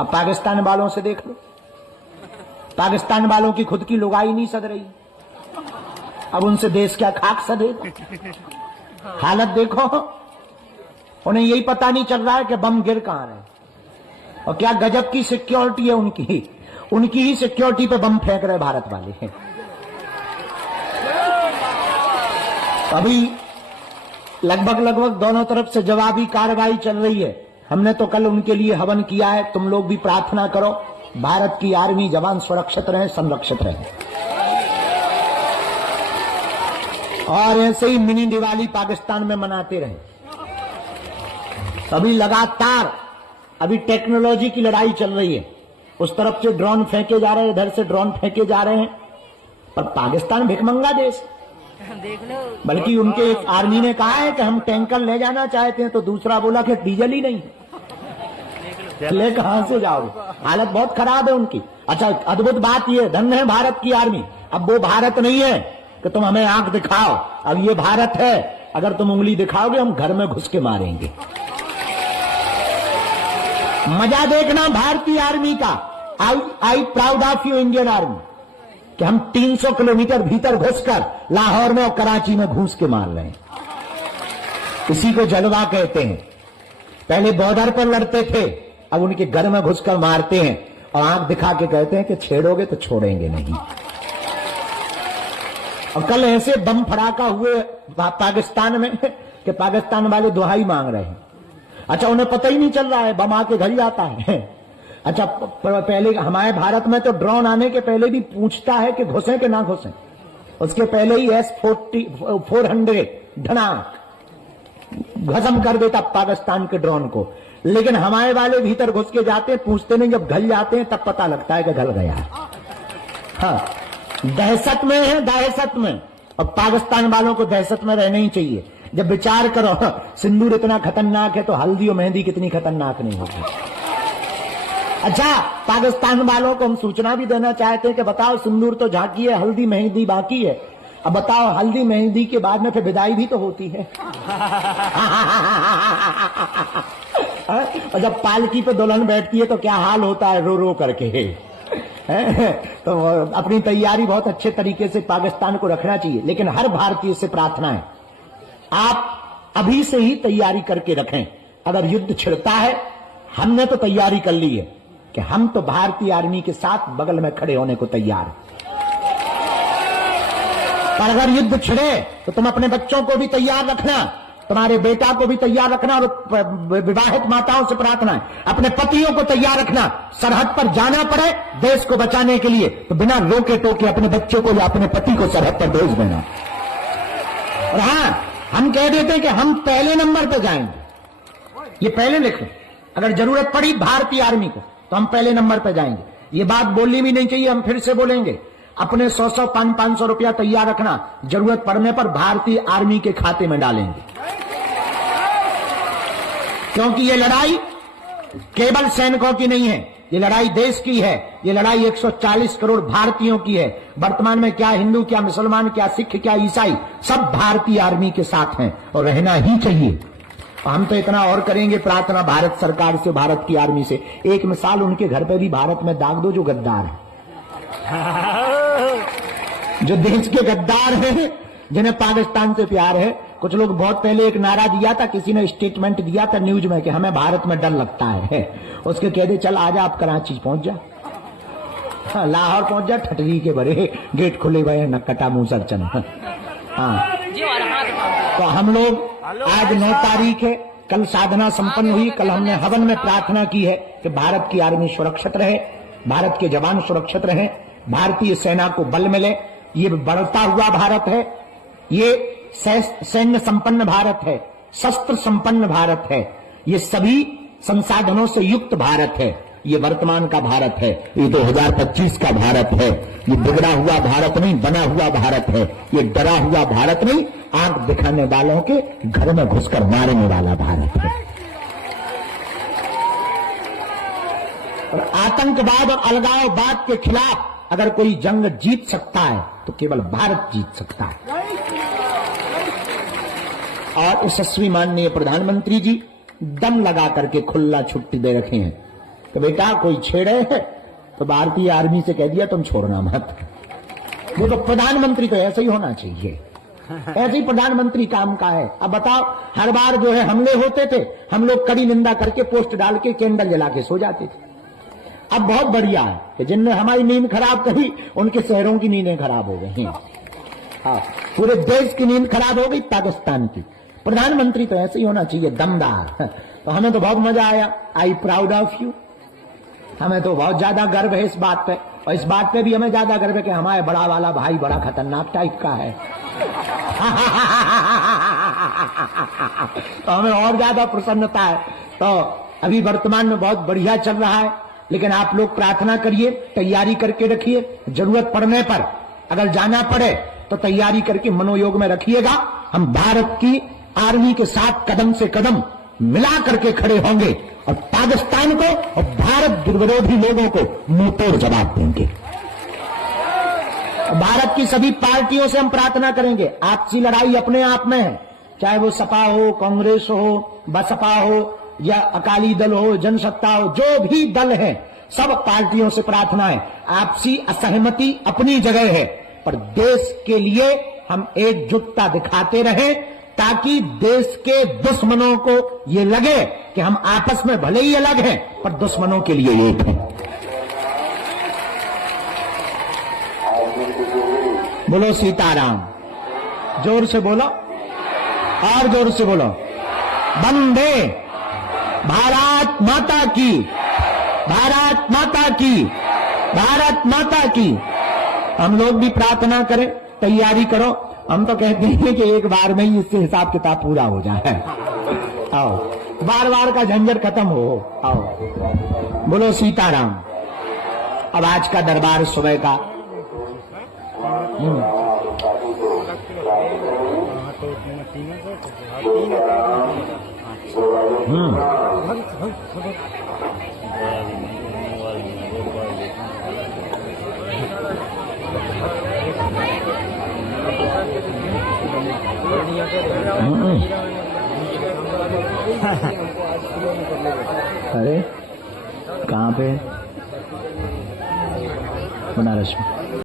अब पाकिस्तान वालों से देख लो, पाकिस्तान वालों की खुद की लुगाई नहीं सद रही, अब उनसे देश क्या खाक सदेगा। हालत देखो, उन्हें यही पता नहीं चल रहा है कि बम गिर कहां रहे और क्या गजब की सिक्योरिटी है उनकी ही सिक्योरिटी पे बम फेंक रहे भारत वाले हैं। अभी लगभग दोनों तरफ से जवाबी कार्रवाई चल रही है। हमने तो कल उनके लिए हवन किया है, तुम लोग भी प्रार्थना करो भारत की आर्मी जवान सुरक्षित रहे, संरक्षित रहे। और ऐसे ही मिनी दिवाली पाकिस्तान में मनाते रहे। अभी लगातार टेक्नोलॉजी की लड़ाई चल रही है, उस तरफ से ड्रोन फेंके जा रहे हैं, इधर से ड्रोन फेंके जा रहे हैं, पर पाकिस्तान भिखमंगा देश देख लो। बल्कि उनके एक आर्मी ने कहा है कि हम टैंकर ले जाना चाहते हैं, तो दूसरा बोला कि डीजल ही नहीं, ले कहां से जाओगे। हालत बहुत खराब है उनकी। अच्छा, अद्भुत बात यह, धन्य है भारत की आर्मी। अब वो भारत नहीं है कि तुम हमें आंख दिखाओ, अब ये भारत है, अगर तुम उंगली दिखाओगे हम घर में घुस के मारेंगे। मजा देखना भारतीय आर्मी का। I proud of you Indian army, कि हम 300 किलोमीटर भीतर घुसकर लाहौर में और कराची में घुस के मार रहे हैं। इसी को जलवा कहते हैं। पहले बॉर्डर पर लड़ते थे, अब उनके घर में घुसकर मारते हैं और आंख दिखा के कहते हैं कि छेड़ोगे तो छोड़ेंगे नहीं। और कल ऐसे बम फड़ाका हुए पाकिस्तान में कि पाकिस्तान वाले दुहाई मांग रहे हैं। अच्छा, उन्हें पता ही नहीं चल रहा है, बम आके घर ही आता है। अच्छा, पहले हमारे भारत में तो ड्रोन आने के पहले भी पूछता है कि घुसे कि ना घुसे, उसके पहले ही S-400 धनाक भस्म कर देता पाकिस्तान के ड्रोन को। लेकिन हमारे वाले भीतर घुस के जाते हैं, पूछते नहीं, जब घल जाते हैं तब पता लगता है कि घल गया। हाँ, दहशत में है, दहशत में। और पाकिस्तान वालों को दहशत में रहना ही चाहिए। जब विचार करो सिंदूर इतना खतरनाक है तो हल्दी और मेहंदी कितनी खतरनाक नहीं होगी। अच्छा, पाकिस्तान वालों को हम सूचना भी देना चाहते हैं कि बताओ, सिंदूर तो झांकी है, हल्दी मेहंदी बाकी है, अब बताओ हल्दी मेहंदी के बाद में फिर विदाई भी तो होती है। और जब पालकी पे दुल्हन बैठती है तो क्या हाल होता है, रो रो करके। तो अपनी तैयारी बहुत अच्छे तरीके से पाकिस्तान को रखना चाहिए। लेकिन हर भारतीय से प्रार्थना है, आप अभी से ही तैयारी करके रखें। अगर युद्ध छिड़ता है, हमने तो तैयारी कर ली है कि हम तो भारतीय आर्मी के साथ बगल में खड़े होने को तैयार हैं। पर अगर युद्ध छिड़े तो तुम अपने बच्चों को भी तैयार रखना, तुम्हारे बेटा को भी तैयार रखना। और विवाहित माताओं से प्रार्थना है, अपने पतियों को तैयार रखना। सरहद पर जाना पड़े देश को बचाने के लिए तो बिना रोके टोके अपने बच्चों को या अपने पति को सरहद पर भेज देना। और हां, हम कह देते हैं कि हम पहले नंबर पर जाएंगे, ये पहले लिखो। अगर जरूरत पड़ी भारतीय आर्मी को तो हम पहले नंबर पर जाएंगे। ये बात बोलनी भी नहीं चाहिए, हम फिर से बोलेंगे। अपने 100-100, 500 रुपया तैयार रखना, जरूरत पड़ने पर भारतीय आर्मी के खाते में डालेंगे। क्योंकि ये लड़ाई केवल सैनिकों की नहीं है, ये लड़ाई देश की है। ये लड़ाई 140 करोड़ भारतीयों की है। वर्तमान में क्या हिंदू, क्या मुसलमान, क्या सिख, क्या ईसाई, सब भारतीय आर्मी के साथ हैं और रहना ही चाहिए। हम तो इतना और करेंगे प्रार्थना भारत सरकार से, भारत की आर्मी से। एक मिसाल, उनके घर पे भी भारत में दाग दो जो गद्दार है, जो देश के गद्दार हैं, जिन्हें पाकिस्तान से प्यार है। कुछ लोग बहुत पहले एक नारा दिया था, किसी ने स्टेटमेंट दिया था न्यूज में कि हमें भारत में डर लगता है। उसके कह दे, चल आजा आप कराची पहुंच जा, लाहौर पहुंच जा, ठटरी के बड़े गेट खुले हुए हैं, नक्कटा मुंह सर चन। हाँ, तो हम लोग आज 9 तारीख है, कल साधना संपन्न हुई। कल हमने हवन में प्रार्थना की है कि भारत की आर्मी सुरक्षित रहे, भारत के जवान सुरक्षित रहे, भारतीय सेना को बल मिले। ये बढ़ता हुआ भारत है, ये सैन्य संपन्न भारत है, शस्त्र संपन्न भारत है, ये सभी संसाधनों से युक्त भारत है। ये वर्तमान का भारत है, ये 2025 का भारत है। ये बिगड़ा हुआ भारत नहीं, बना हुआ भारत है। ये डरा हुआ भारत नहीं, आंख दिखाने वालों के घर में घुसकर मारने वाला भारत है। और आतंकवाद और अलगाववाद के खिलाफ अगर कोई जंग जीत सकता है तो केवल भारत जीत सकता है। और यशस्वी माननीय प्रधानमंत्री जी दम लगा करके खुला छुट्टी दे रखे हैं कि बेटा कोई छेड़े है तो भारतीय आर्मी से कह दिया तुम छोड़ना मत। वो तो प्रधानमंत्री तो ऐसे ही होना चाहिए, ऐसे ही प्रधानमंत्री काम का है। अब बताओ, हर बार जो है हमले होते थे, हम लोग कड़ी निंदा करके पोस्ट डाल के कैंडल जला के सो जाते थे। अब बहुत बढ़िया है कि जिनने हमारी नींद खराब करी उनके शहरों की नींदें खराब हो गई हैं। पूरे देश की नींद खराब हो गई पाकिस्तान की। प्रधानमंत्री तो ऐसे ही होना चाहिए, दमदार। तो हमें तो बहुत मजा आया। I proud of you. हमें तो बहुत ज्यादा गर्व है इस बात पे, और इस बात पे भी हमें ज्यादा गर्व है कि हमारे बड़ा वाला भाई बड़ा खतरनाक टाइप का है। तो हमें और ज्यादा प्रसन्नता है। तो अभी वर्तमान में बहुत बढ़िया चल रहा है, लेकिन आप लोग प्रार्थना करिए, तैयारी करके रखिए। जरूरत पड़ने पर अगर जाना पड़े तो तैयारी करके मनोयोग में रखिएगा। हम भारत की आर्मी के साथ कदम से कदम मिला करके खड़े होंगे और पाकिस्तान को और भारत विरोधी लोगों को मुंहतोड़ जवाब देंगे। भारत की सभी पार्टियों से हम प्रार्थना करेंगे, आपसी लड़ाई अपने आप में है, चाहे वो सपा हो, कांग्रेस हो, बसपा हो या अकाली दल हो, जनसत्ता हो, जो भी दल है, सब पार्टियों से प्रार्थना है। आपसी असहमति अपनी जगह है, पर देश के लिए हम एकजुटता दिखाते रहें, ताकि देश के दुश्मनों को ये लगे कि हम आपस में भले ही अलग हैं पर दुश्मनों के लिए एक हैं। बोलो सीताराम। जोर से बोलो, और जोर से बोलो। वंदे भारत माता की, भारत माता की, भारत माता की। हम लोग भी प्रार्थना करें, तैयारी करो। हम तो कहते हैं कि एक बार में ही इससे हिसाब किताब पूरा हो जाए। आओ, बार बार का झंझट खत्म हो। आओ, बोलो सीताराम। अब आज का दरबार सुबह का अरे कहाँ पे? बनारस में।